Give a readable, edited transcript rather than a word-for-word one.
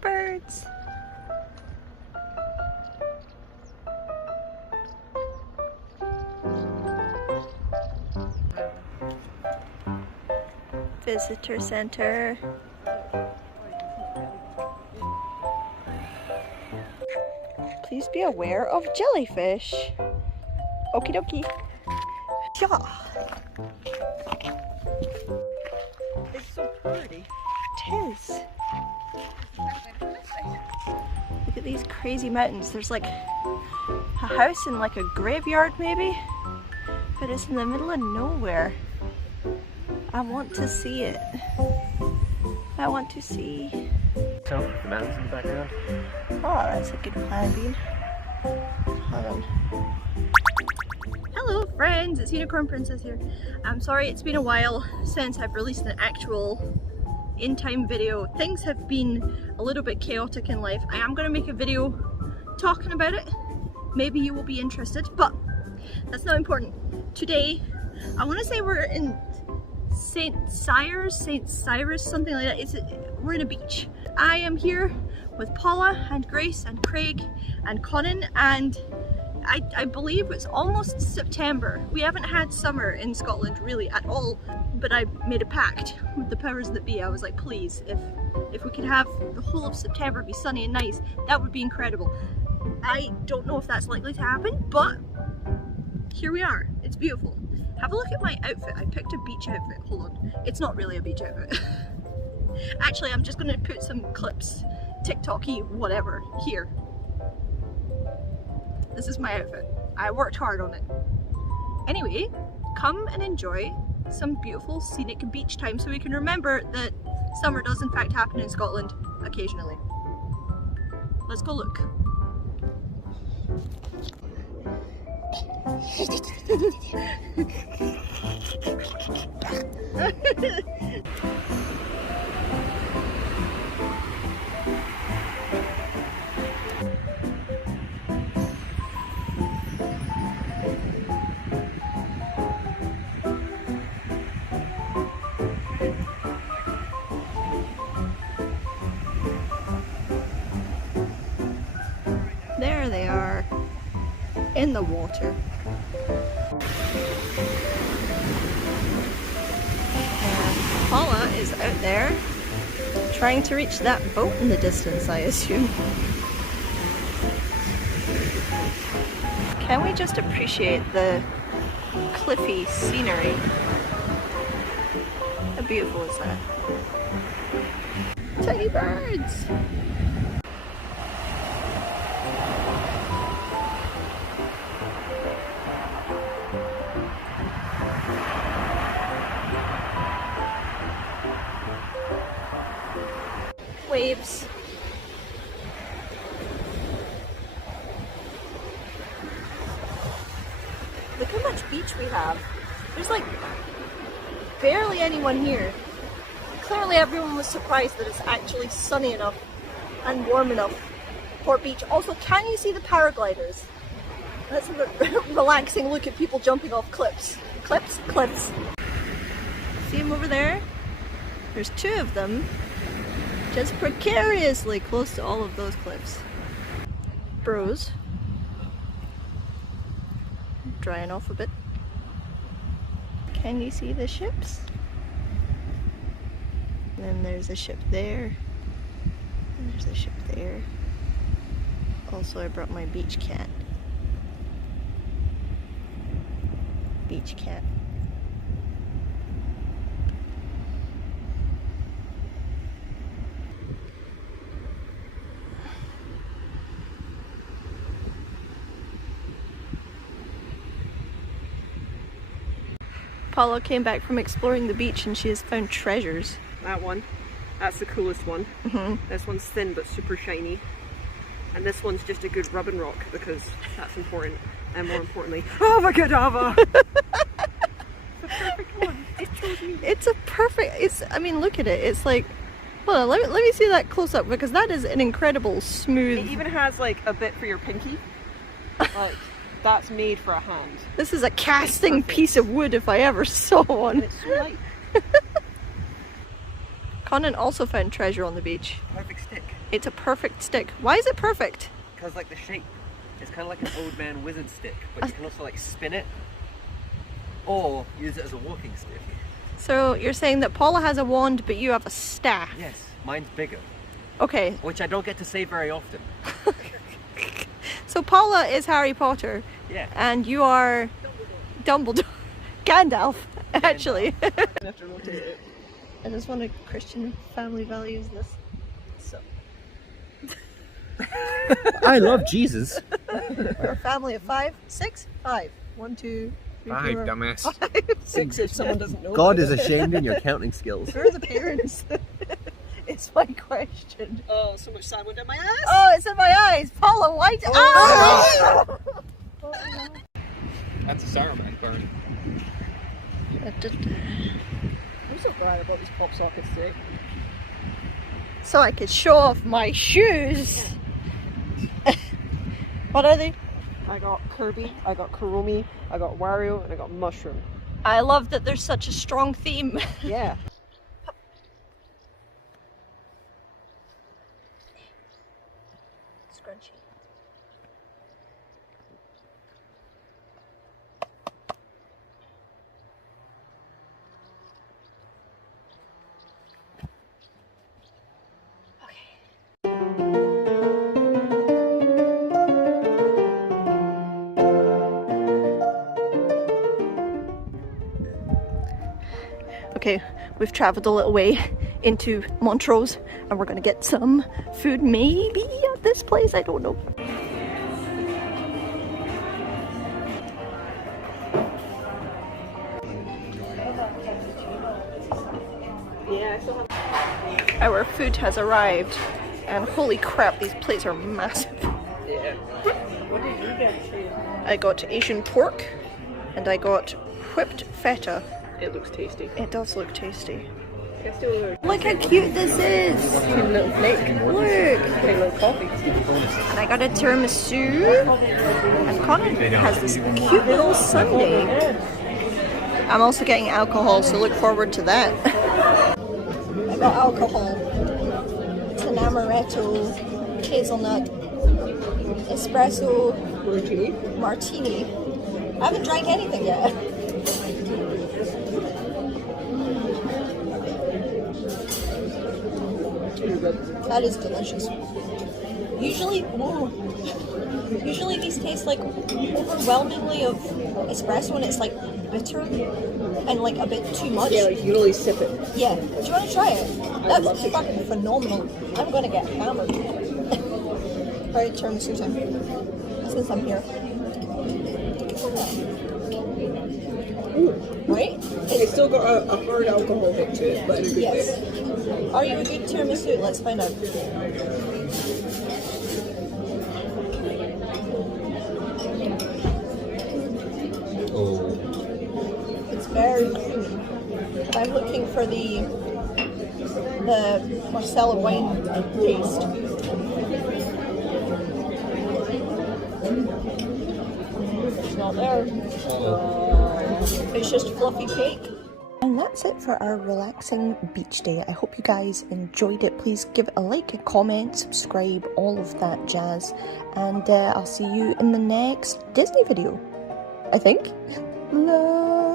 Birds. Visitor center. Please be aware of jellyfish. Okie dokie. Yeah. It's so pretty. It is. Look at these crazy mountains. There's like a house in like a graveyard maybe, but it's in the middle of nowhere. I want to see it. I want to see. So, the mountains in the background. Oh, that's a good plan, Bean. Hold on. Hello friends, it's Unicorn Princess here. I'm sorry it's been a while since I've released an actual in-time video. Things have been a little bit chaotic in life. I am going to make a video talking about it. Maybe you will be interested, but that's not important. Today, I want to say we're in St. Cyrus, something like that. We're in a beach. I am here with Paula and Grace and Craig and Conan, and I believe it's almost September. We haven't had summer in Scotland really at all, but I made a pact with the powers that be. I was like, please, if we could have the whole of September be sunny and nice, that would be incredible. I don't know if that's likely to happen, but here we are. It's beautiful. Have a look at my outfit. I picked a beach outfit. Hold on. It's not really a beach outfit. Actually, I'm just going to put some clips, TikTok-y, whatever, here. This is my outfit. I worked hard on it. Anyway, come and enjoy some beautiful scenic beach time so we can remember that summer does in fact happen in Scotland occasionally. Let's go look. There they are, in the water. And Paula is out there trying to reach that boat in the distance, I assume. Can we just appreciate the cliffy scenery? How beautiful is that? Tiny birds! Waves. Look how much beach we have. There's like barely anyone here. Clearly everyone was surprised that it's actually sunny enough and warm enough for beach. Also, can you see the paragliders? That's a relaxing look at people jumping off cliffs. Cliffs. See them over there? There's two of them. Just precariously close to all of those cliffs. Bros. Drying off a bit. Can you see the ships? And then there's a ship there. And there's a ship there. Also, I brought my beach cat. Beach cat. Paula came back from exploring the beach and she has found treasures. That one. That's the coolest one. This one's thin but super shiny. And this one's just a good rubbing rock because that's important. And more importantly, Avacadabra! It's a perfect one. It chose me. It's a perfect, I mean, look at it. It's like, well, let me see that close up because that is an incredible smooth. It even has like a bit for your pinky. Like, That's made for a hand. This is a casting piece of wood if I ever saw one. And it's so light. Conan also found treasure on the beach. Perfect stick. It's a perfect stick. Why is it perfect? Because like the shape, it's kind of like an old man wizard stick, but you can also like spin it or use it as a walking stick. So you're saying that Paula has a wand, but you have a staff. Yes, mine's bigger, Okay, which I don't get to say very often. so Paula is Harry Potter, Yeah. and you are Dumbledore. Gandalf, actually. I just want a Christian family values this. So I love Jesus. we're a family of 5, 6, 5. 1, 2, 3, 5, 4, dumbass. 5. 6 if someone doesn't know. God is ashamed in your counting skills. Who are the parents? It's my question. Oh, so much sand went down my ass. Oh, it's in my eyes. Paula, why? Oh! That's a Saruman burn. I'm so glad I bought these pop sockets today. So I could show off my shoes. What are they? I got Kirby, I got Kuromi, I got Wario, and I got Mushroom. I love that there's such a strong theme. Yeah. Scrunchy. Okay, we've travelled a little way into Montrose and we're gonna get some food maybe at this place, I don't know. Yeah, I still have. Our food has arrived and holy crap, these plates are massive. Yeah. What did you get? I got Asian pork and I got whipped feta. It looks tasty. It does look tasty. Can I steal a Look how cute this is! cute little flake? Look! Take a little coffee. And I got a tiramisu. And Conan has this cute little sundae. I'm also getting alcohol, so look forward to that. I got alcohol. It's an amaretto, hazelnut, espresso, martini. I haven't drank anything yet. That is delicious. Usually these taste like overwhelmingly of espresso and it's like bitter and like a bit too much. Yeah, like you really sip it. Yeah. Do you want to try it? love That's to. fucking phenomenal. I'm gonna get hammered. Alright, tiramisu time. Since I'm here. Right? It's still got a hard alcohol hit to it, but in a good Yes. way. Are you a good tiramisu? Let's find out. Oh. It's very creamy. I'm looking for the Marcella wine taste. It's not there. It's just fluffy cake. And that's it for our relaxing beach day. I hope you guys enjoyed it. Please give it a like, a comment, subscribe, all of that jazz. And I'll see you in the next Disney video, I think. Love.